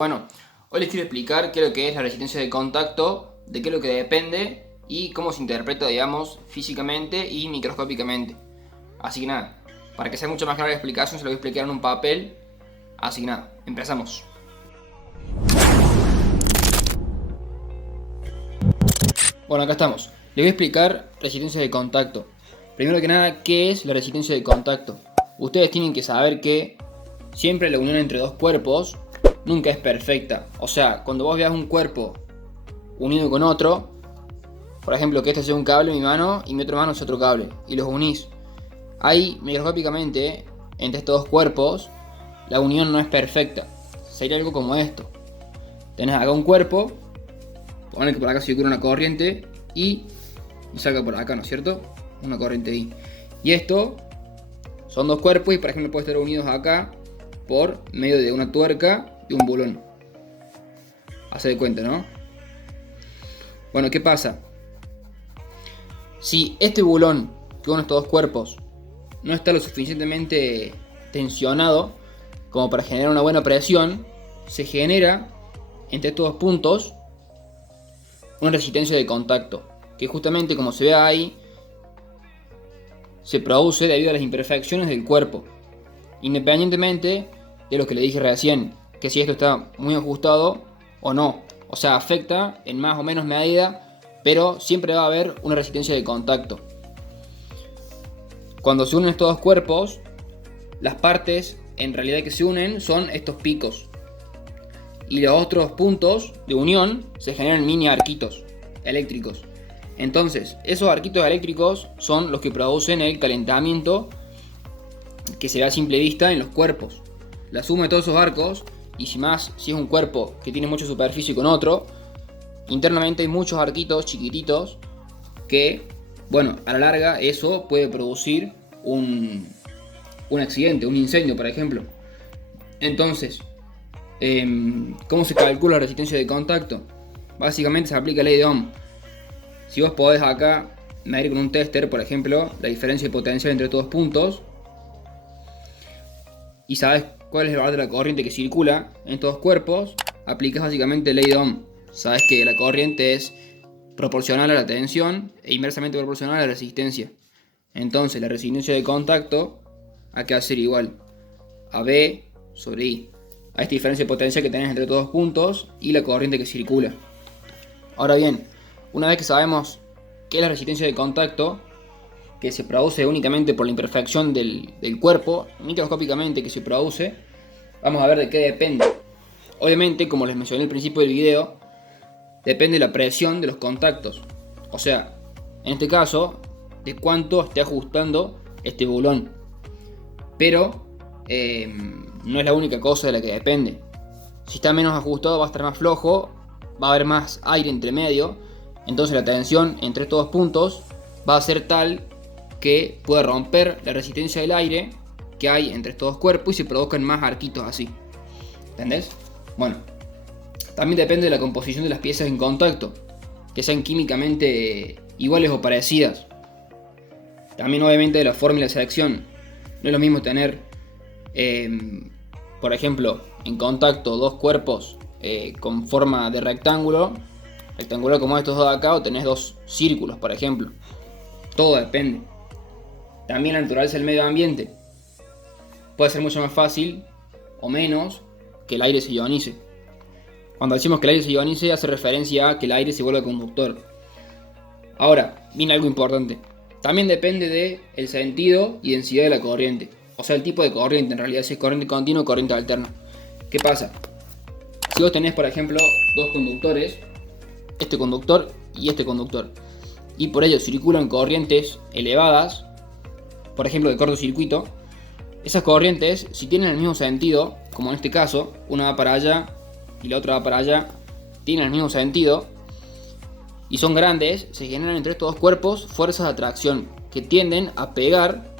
Bueno, hoy les quiero explicar qué es lo que es la resistencia de contacto, de qué es lo que depende y cómo se interpreta, digamos, físicamente y microscópicamente. Así que nada, para que sea mucho más clara la explicación, se lo voy a explicar en un papel. Así que nada, empezamos. Bueno, acá estamos. Les voy a explicar resistencia de contacto. Primero que nada, ¿qué es la resistencia de contacto? Ustedes tienen que saber que siempre la unión entre dos cuerpos nunca es perfecta. O sea, cuando vos veas un cuerpo unido con otro, por ejemplo, que este sea un cable en mi mano y mi otra mano es otro cable, y los unís, ahí microscópicamente entre estos dos cuerpos la unión no es perfecta. Sería algo como esto: tenés acá un cuerpo, ponle que por acá circula una corriente y salga por acá, ¿no es cierto? Una corriente I. Y esto son dos cuerpos y por ejemplo pueden estar unidos acá por medio de una tuerca y un bulón. Hace de cuenta, ¿no? Bueno, ¿qué pasa? Si este bulón que une estos dos cuerpos no está lo suficientemente tensionado como para generar una buena presión, se genera entre estos dos puntos una resistencia de contacto, que justamente, como se ve ahí, se produce debido a las imperfecciones del cuerpo, independientemente de lo que le dije recién, que si esto está muy ajustado o no. O sea, afecta en más o menos medida, pero siempre va a haber una resistencia de contacto. Cuando se unen estos dos cuerpos, las partes en realidad que se unen son estos picos, y los otros puntos de unión se generan mini arquitos eléctricos. Entonces, esos arquitos eléctricos son los que producen el calentamiento que se ve a simple vista en los cuerpos. La suma de todos esos arcos, y si es un cuerpo que tiene mucha superficie con otro, internamente hay muchos arquitos chiquititos que, bueno, a la larga eso puede producir un accidente, un incendio, por ejemplo. Entonces, ¿cómo se calcula la resistencia de contacto? Básicamente se aplica la ley de Ohm. Si vos podés acá medir con un tester, por ejemplo, la diferencia de potencial entre estos dos puntos, y sabes cuál es el valor de la corriente que circula en estos dos cuerpos, aplicas básicamente la ley de Ohm. Sabes que la corriente es proporcional a la tensión e inversamente proporcional a la resistencia. Entonces la resistencia de contacto acá va a ser igual a B sobre I, a esta diferencia de potencia que tenés entre estos dos puntos y la corriente que circula. Ahora bien, una vez que sabemos qué es la resistencia de contacto, que se produce únicamente por la imperfección del cuerpo, microscópicamente que se produce, vamos a ver de qué depende. Obviamente, como les mencioné al principio del video, depende de la presión de los contactos. O sea, en este caso, de cuánto esté ajustando este bulón. Pero no es la única cosa de la que depende. Si está menos ajustado va a estar más flojo, va a haber más aire entre medio, entonces la tensión entre estos dos puntos va a ser tal que puede romper la resistencia del aire que hay entre estos dos cuerpos y se produzcan más arquitos así. ¿Entendés? Bueno, también depende de la composición de las piezas en contacto, que sean químicamente iguales o parecidas. También obviamente de la forma y la selección. No es lo mismo tener, por ejemplo, en contacto dos cuerpos con forma de rectangular como estos dos de acá, o tenés dos círculos, por ejemplo. Todo depende. También la naturaleza del medio ambiente. Puede ser mucho más fácil o menos que el aire se ionice. Cuando decimos que el aire se ionice, hace referencia a que el aire se vuelva conductor. Ahora, viene algo importante. También depende del sentido y densidad de la corriente. O sea, el tipo de corriente, en realidad, si es corriente continua o corriente alterna. ¿Qué pasa? Si vos tenés, por ejemplo, dos conductores, este conductor y este conductor, y por ello circulan corrientes elevadas, por ejemplo de cortocircuito, esas corrientes, si tienen el mismo sentido, como en este caso, una va para allá y la otra va para allá, tienen el mismo sentido y son grandes, se generan entre estos dos cuerpos fuerzas de atracción que tienden a pegar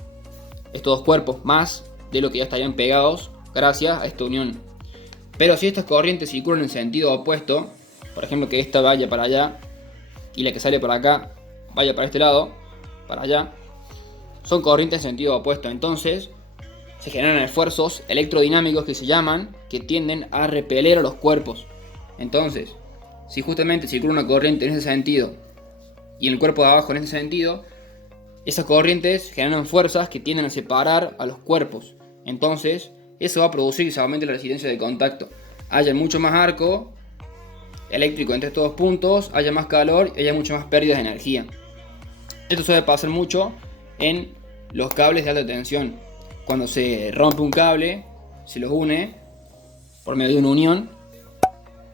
estos dos cuerpos más de lo que ya estarían pegados gracias a esta unión. Pero si estas corrientes circulan en sentido opuesto, por ejemplo que esta vaya para allá y la que sale por acá vaya para este lado, para allá, son corrientes en sentido opuesto. Entonces se generan esfuerzos electrodinámicos que se llaman, que tienden a repeler a los cuerpos. Entonces, si justamente circula una corriente en ese sentido y en el cuerpo de abajo en ese sentido, esas corrientes generan fuerzas que tienden a separar a los cuerpos. Entonces, eso va a producir que se aumente la resistencia de contacto. Haya mucho más arco eléctrico entre estos dos puntos, haya más calor y haya mucho más pérdidas de energía. Esto suele pasar mucho en los cables de alta tensión. Cuando se rompe un cable, se los une por medio de una unión,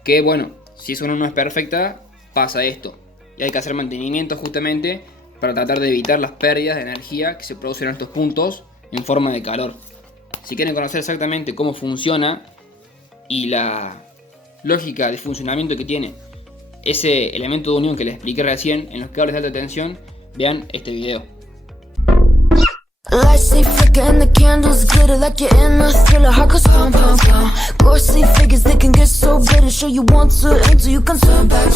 que bueno, si esa unión no es perfecta, pasa esto. Y hay que hacer mantenimiento justamente para tratar de evitar las pérdidas de energía que se producen en estos puntos en forma de calor. Si quieren conocer exactamente cómo funciona y la lógica de funcionamiento que tiene ese elemento de unión que les expliqué recién en los cables de alta tensión, vean este video. Lights they flicker and the candles glitter like you're in a thriller. Heart goes pound, pound, pound. Ghostly figures, they can get so bitter. Sure you want to until you can turn back.